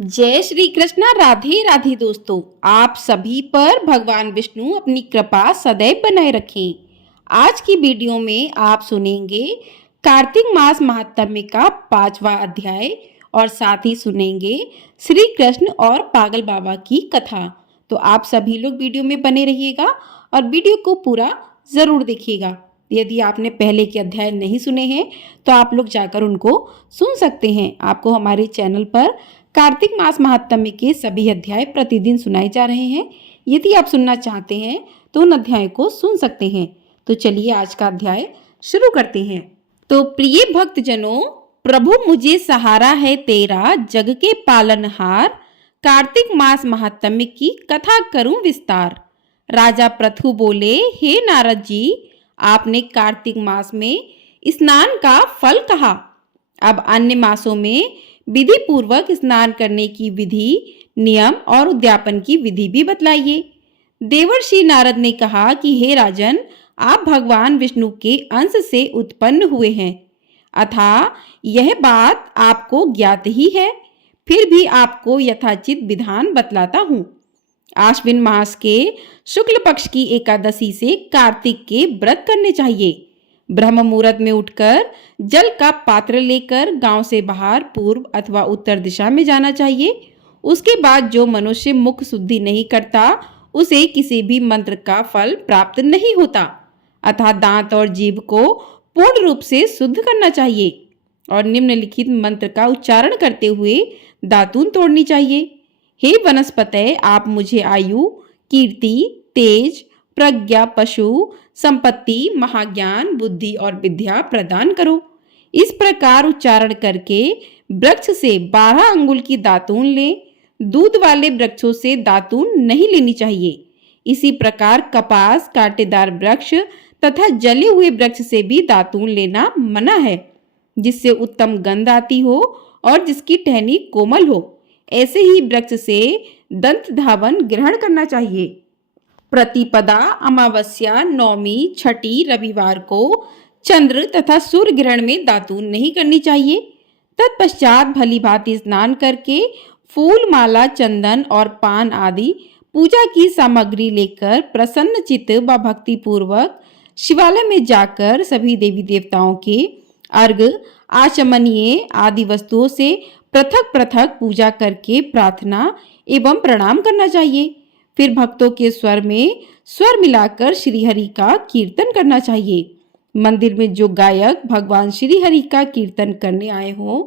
जय श्री कृष्णा। राधे राधे दोस्तों, आप सभी पर भगवान विष्णु अपनी कृपा सदैव बनाए रखें। आज की वीडियो में आप सुनेंगे कार्तिक मास महात्म्य का 5वां अध्याय और साथ ही सुनेंगे श्री कृष्ण और पागल बाबा की कथा। तो आप सभी लोग वीडियो में बने रहिएगा और वीडियो को पूरा जरूर देखिएगा। यदि आपने पहले के अध्याय नहीं सुने हैं तो आप लोग जाकर उनको सुन सकते हैं। आपको हमारे चैनल पर कार्तिक मास महात्म्य के सभी अध्याय प्रतिदिन सुनाए जा रहे हैं। यदि आप सुनना चाहते हैं तो उन अध्याय को सुन सकते हैं। तो चलिए आज का अध्याय शुरू करते हैं। तो प्रिय भक्तजनों, प्रभु मुझे सहारा है तेरा, जग के पालनहार। कार्तिक मास महात्म्य की कथा करूं विस्तार। राजा पृथु बोले, हे नारद जी, आपने कार्तिक मास में स्नान का फल कहा। अब अन्य मासों में विधि पूर्वक स्नान करने की विधि, नियम और उद्यापन की विधि भी बतलाइए। देवर्षि नारद ने कहा कि हे राजन, आप भगवान विष्णु के अंश से उत्पन्न हुए हैं, अतः यह बात आपको ज्ञात ही है। फिर भी आपको यथाचित विधान बतलाता हूँ। आश्विन मास के शुक्ल पक्ष की एकादशी से कार्तिक के व्रत करने चाहिए। ब्रह्म मुहूर्त में उठकर जल का पात्र लेकर गांव से बाहर पूर्व अथवा उत्तर दिशा में जाना चाहिए। उसके बाद जो मनुष्य मुख शुद्धि नहीं करता उसे किसी भी मंत्र का फल प्राप्त नहीं होता, अतः दांत और जीभ को पूर्ण रूप से शुद्ध करना चाहिए और निम्नलिखित मंत्र का उच्चारण करते हुए दातून तोड़नी चाहिए। हे वनस्पते, आप मुझे आयु, कीर्ति, तेज, प्रज्ञा, पशु संपत्ति, महाज्ञान, बुद्धि और विद्या प्रदान करो। इस प्रकार उच्चारण करके वृक्ष से 12 अंगुल की दातून लें। दूध वाले वृक्षों से दातून नहीं लेनी चाहिए। इसी प्रकार कपास, कांटेदार वृक्ष तथा जले हुए वृक्ष से भी दातून लेना मना है, जिससे उत्तम गंध आती हो और जिसकी टहनी कोमल हो। ऐसे ही वृक्ष से दंत धावन ग्रहण करना चाहिए। प्रतिपदा, अमावस्या, नौमी, छठी, रविवार को चंद्र तथा सूर्य ग्रहण में दातून नहीं करनी चाहिए। तत्पश्चात भली भांति स्नान करके फूल, माला, चंदन और पान आदि पूजा की सामग्री लेकर प्रसन्न चित्त व भक्ति पूर्वक शिवालय में जाकर सभी देवी देवताओं के अर्घ, आचमनीय आदि वस्तुओं से पृथक पृथक पूजा करके प्रार्थना एवं प्रणाम करना चाहिए। फिर भक्तों के स्वर में स्वर मिलाकर श्रीहरि का कीर्तन करना चाहिए। मंदिर में जो गायक भगवान श्रीहरि का कीर्तन करने आए हों,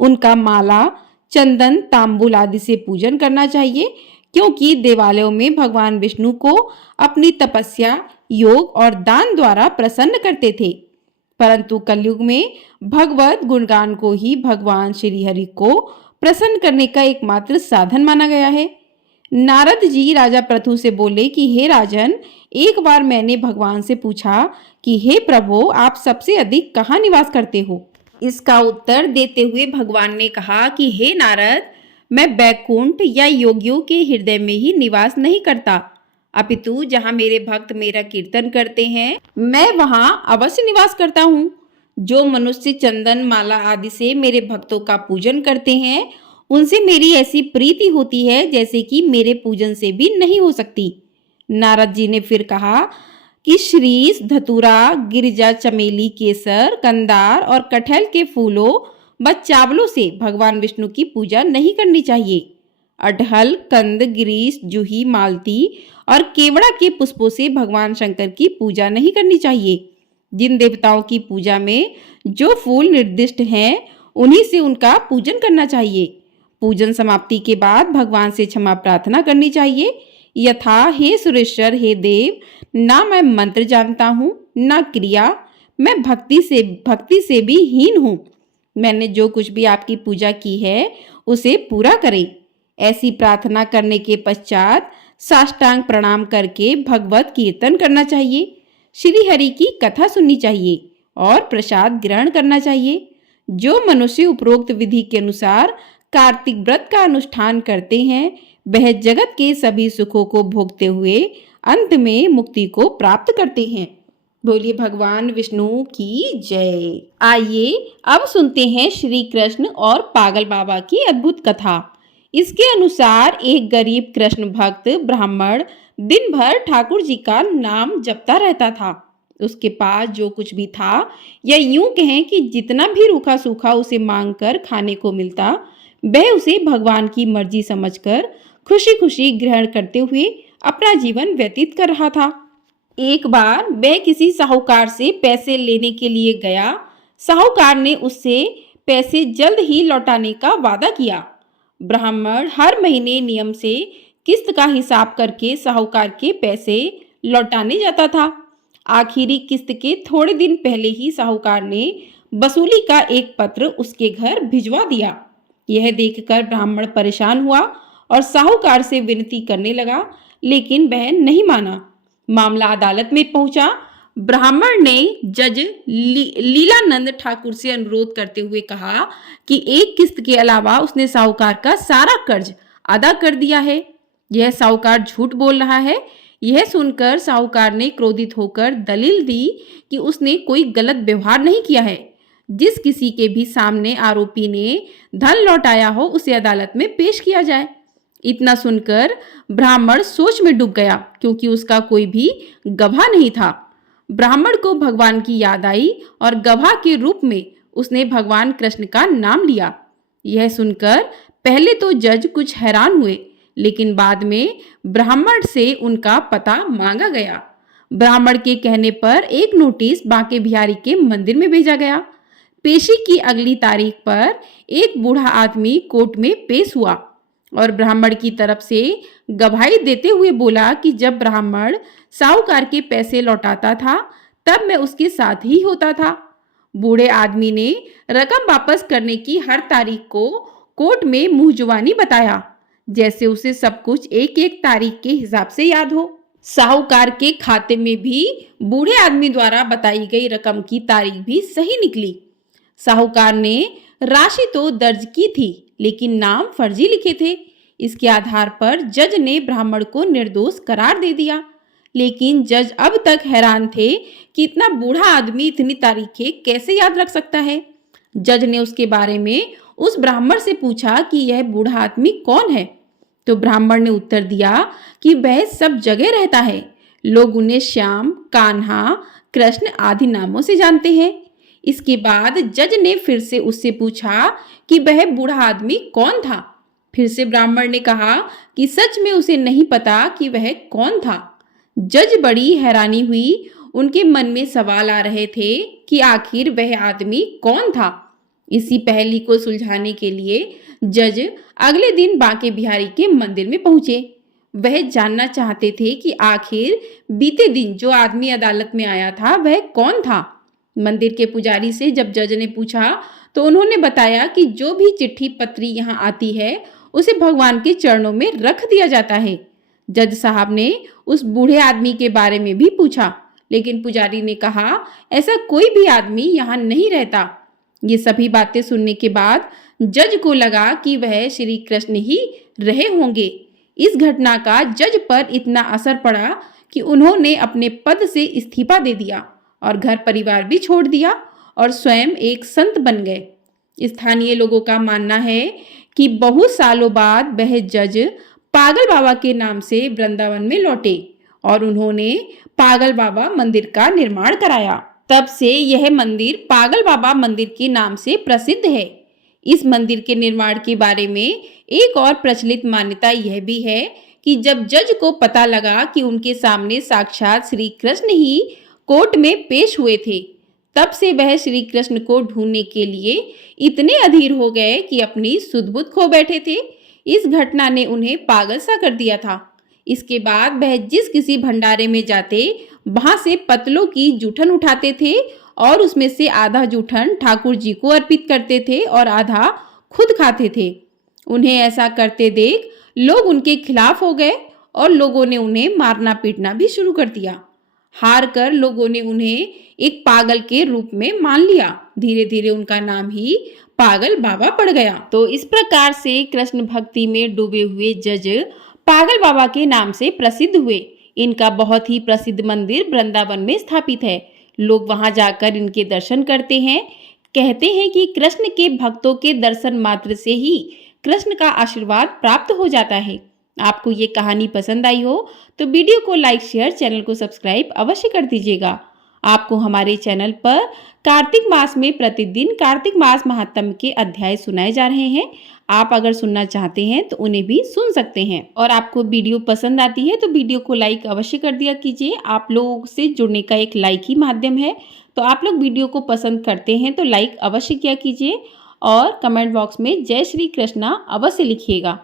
उनका माला, चंदन, तांबूल आदि से पूजन करना चाहिए, क्योंकि देवालयों में भगवान विष्णु को अपनी तपस्या, योग और दान द्वारा प्रसन्न करते थे। परंतु कलयुग में भगवत गुणगान को ही भगवान श्रीहरि को प्रसन्न करने का एकमात्र साधन माना गया है। नारद जी राजा पृथु से बोले कि हे राजन, एक बार मैंने भगवान से पूछा कि हे प्रभु, आप सबसे अधिक कहाँ निवास करते हो। इसका उत्तर देते हुए भगवान ने कहा कि हे नारद, मैं बैकुंठ या योगियों के हृदय में ही निवास नहीं करता, अपितु जहाँ मेरे भक्त मेरा कीर्तन करते हैं मैं वहाँ अवश्य निवास करता हूँ। जो मनुष्य चंदन, माला आदि से मेरे भक्तों का पूजन करते हैं, उनसे मेरी ऐसी प्रीति होती है जैसे कि मेरे पूजन से भी नहीं हो सकती। नारद जी ने फिर कहा कि श्रीस, धतूरा, गिरिजा, चमेली, केसर, कंदार और कटहल के फूलों व चावलों से भगवान विष्णु की पूजा नहीं करनी चाहिए। अड़हल, कंद, गिरीश, जूही, मालती और केवड़ा के पुष्पों से भगवान शंकर की पूजा नहीं करनी चाहिए। जिन देवताओं की पूजा में जो फूल निर्दिष्ट हैं, उन्हीं से उनका पूजन करना चाहिए। पूजन समाप्ति के बाद भगवान से क्षमा प्रार्थना करनी चाहिए, यथा हे सुरेश्वर, हे देव, ना मैं मंत्र जानता हूँ ना क्रिया, मैं भक्ति से भी हीन हूँ। मैंने जो कुछ भी आपकी पूजा की है उसे पूरा करें। ऐसी प्रार्थना करने के पश्चात साष्टांग प्रणाम करके भगवत कीर्तन करना चाहिए, श्री हरि की कथा सुननी चाहिए और प्रसाद ग्रहण करना चाहिए। जो मनुष्य उपरोक्त विधि के अनुसार कार्तिक व्रत का अनुष्ठान करते हैं, वह जगत के सभी सुखों को भोगते हुए अंत में मुक्ति को प्राप्त करते हैं। बोलिए भगवान विष्णु की जय। आइए अब सुनते हैं श्री कृष्ण और पागल बाबा की अद्भुत कथा। इसके अनुसार एक गरीब कृष्ण भक्त ब्राह्मण दिन भर ठाकुर जी का नाम जपता रहता था। उसके पास जो कुछ भी था, या यूं कहें कि जितना भी रूखा सूखा उसे मांगकर खाने को मिलता, वह उसे भगवान की मर्जी समझकर खुशी खुशी ग्रहण करते हुए अपना जीवन व्यतीत कर रहा था। एक बार वह किसी साहूकार से पैसे लेने के लिए गया। साहूकार ने उससे पैसे जल्द ही लौटाने का वादा किया। ब्राह्मण हर महीने नियम से किस्त का हिसाब करके साहूकार के पैसे लौटाने जाता था। आखिरी किस्त के थोड़े दिन पहले ही साहूकार ने वसूली का एक पत्र उसके घर भिजवा दिया। यह देखकर ब्राह्मण परेशान हुआ और साहूकार से विनती करने लगा, लेकिन वह नहीं माना। मामला अदालत में पहुंचा। ब्राह्मण ने जज लीलानंद ठाकुर से अनुरोध करते हुए कहा कि एक किस्त के अलावा उसने साहूकार का सारा कर्ज अदा कर दिया है। यह साहूकार झूठ बोल रहा है। यह सुनकर साहूकार ने क्रोधित होकर दलील दी कि उसने कोई गलत व्यवहार नहीं किया है। जिस किसी के भी सामने आरोपी ने धन लौटाया हो उसे अदालत में पेश किया जाए। इतना सुनकर ब्राह्मण सोच में डूब गया, क्योंकि उसका कोई भी गवाह नहीं था। ब्राह्मण को भगवान की याद आई और गवाह के रूप में उसने भगवान कृष्ण का नाम लिया। यह सुनकर पहले तो जज कुछ हैरान हुए, लेकिन बाद में ब्राह्मण से उनका पता मांगा गया। ब्राह्मण के कहने पर एक नोटिस बांके बिहारी के मंदिर में भेजा गया। पेशी की अगली तारीख पर एक बूढ़ा आदमी कोर्ट में पेश हुआ और ब्राह्मण की तरफ से गवाही देते हुए बोला कि जब ब्राह्मण साहूकार के पैसे लौटाता था तब मैं उसके साथ ही होता था। बूढ़े आदमी ने रकम वापस करने की हर तारीख को कोर्ट में मुंहजुबानी बताया, जैसे उसे सब कुछ एक एक तारीख के हिसाब से याद हो। साहूकार के खाते में भी बूढ़े आदमी द्वारा बताई गई रकम की तारीख भी सही निकली। साहूकार ने राशि तो दर्ज की थी, लेकिन नाम फर्जी लिखे थे। इसके आधार पर जज ने ब्राह्मण को निर्दोष करार दे दिया। लेकिन जज अब तक हैरान थे कि इतना बूढ़ा आदमी इतनी तारीखें कैसे याद रख सकता है। जज ने उसके बारे में उस ब्राह्मण से पूछा कि यह बूढ़ा आदमी कौन है। तो ब्राह्मण ने उत्तर दिया कि वह सब जगह रहता है। लोग उन्हें श्याम, कान्हा, कृष्ण आदि नामों से जानते हैं। इसके बाद जज ने फिर से उससे पूछा कि वह बूढ़ा आदमी कौन था। फिर से ब्राह्मण ने कहा कि सच में उसे नहीं पता कि वह कौन था। जज बड़ी हैरानी हुई। उनके मन में सवाल आ रहे थे कि आखिर वह आदमी कौन था। इसी पहेली को सुलझाने के लिए जज अगले दिन बांके बिहारी के मंदिर में पहुंचे। वह जानना चाहते थे कि आखिर बीते दिन जो आदमी अदालत में आया था वह कौन था। मंदिर के पुजारी से जब जज ने पूछा तो उन्होंने बताया कि जो भी चिट्ठी पत्री यहाँ आती है उसे भगवान के चरणों में रख दिया जाता है। जज साहब ने उस बूढ़े आदमी के बारे में भी पूछा, लेकिन पुजारी ने कहा ऐसा कोई भी आदमी यहाँ नहीं रहता। ये सभी बातें सुनने के बाद जज को लगा कि वह श्री कृष्ण ही रहे होंगे। इस घटना का जज पर इतना असर पड़ा कि उन्होंने अपने पद से इस्तीफा दे दिया और घर परिवार भी छोड़ दिया और स्वयं एक संत बन गए। स्थानीय लोगों का मानना है कि बहुत सालों बाद वह जज पागल बाबा के नाम से वृंदावन में लौटे और उन्होंने पागल बाबा मंदिर का निर्माण कराया। तब से यह मंदिर पागल बाबा मंदिर के नाम से प्रसिद्ध है। इस मंदिर के निर्माण के बारे में एक और प्रचलित मान्यता यह भी है कि जब जज को पता लगा कि उनके सामने साक्षात श्री कृष्ण ही कोर्ट में पेश हुए थे, तब से वह श्री कृष्ण को ढूंढने के लिए इतने अधीर हो गए कि अपनी सुध बुध खो बैठे थे। इस घटना ने उन्हें पागल सा कर दिया था। इसके बाद वह जिस किसी भंडारे में जाते वहां से पतलों की जूठन उठाते थे और उसमें से आधा जूठन ठाकुर जी को अर्पित करते थे और आधा खुद खाते थे। उन्हें ऐसा करते देख लोग उनके खिलाफ हो गए और लोगों ने उन्हें मारना पीटना भी शुरू कर दिया। हार कर लोगों ने उन्हें एक पागल के रूप में मान लिया। धीरे धीरे उनका नाम ही पागल बाबा पड़ गया। तो इस प्रकार से कृष्ण भक्ति में डूबे हुए जज पागल बाबा के नाम से प्रसिद्ध हुए। इनका बहुत ही प्रसिद्ध मंदिर वृंदावन में स्थापित है। लोग वहां जाकर इनके दर्शन करते हैं। कहते हैं कि कृष्ण के भक्तों के दर्शन मात्र से ही कृष्ण का आशीर्वाद प्राप्त हो जाता है। आपको ये कहानी पसंद आई हो तो वीडियो को लाइक शेयर चैनल को सब्सक्राइब अवश्य कर दीजिएगा। आपको हमारे चैनल पर कार्तिक मास में प्रतिदिन कार्तिक मास महात्म्य के अध्याय सुनाए जा रहे हैं। आप अगर सुनना चाहते हैं तो उन्हें भी सुन सकते हैं। और आपको वीडियो पसंद आती है तो वीडियो को लाइक अवश्य कर दिया कीजिए। आप लोगों से जुड़ने का एक लाइक ही माध्यम है, तो आप लोग वीडियो को पसंद करते हैं तो लाइक अवश्य किया कीजिए और कमेंट बॉक्स में जय श्री कृष्णा अवश्य लिखिएगा।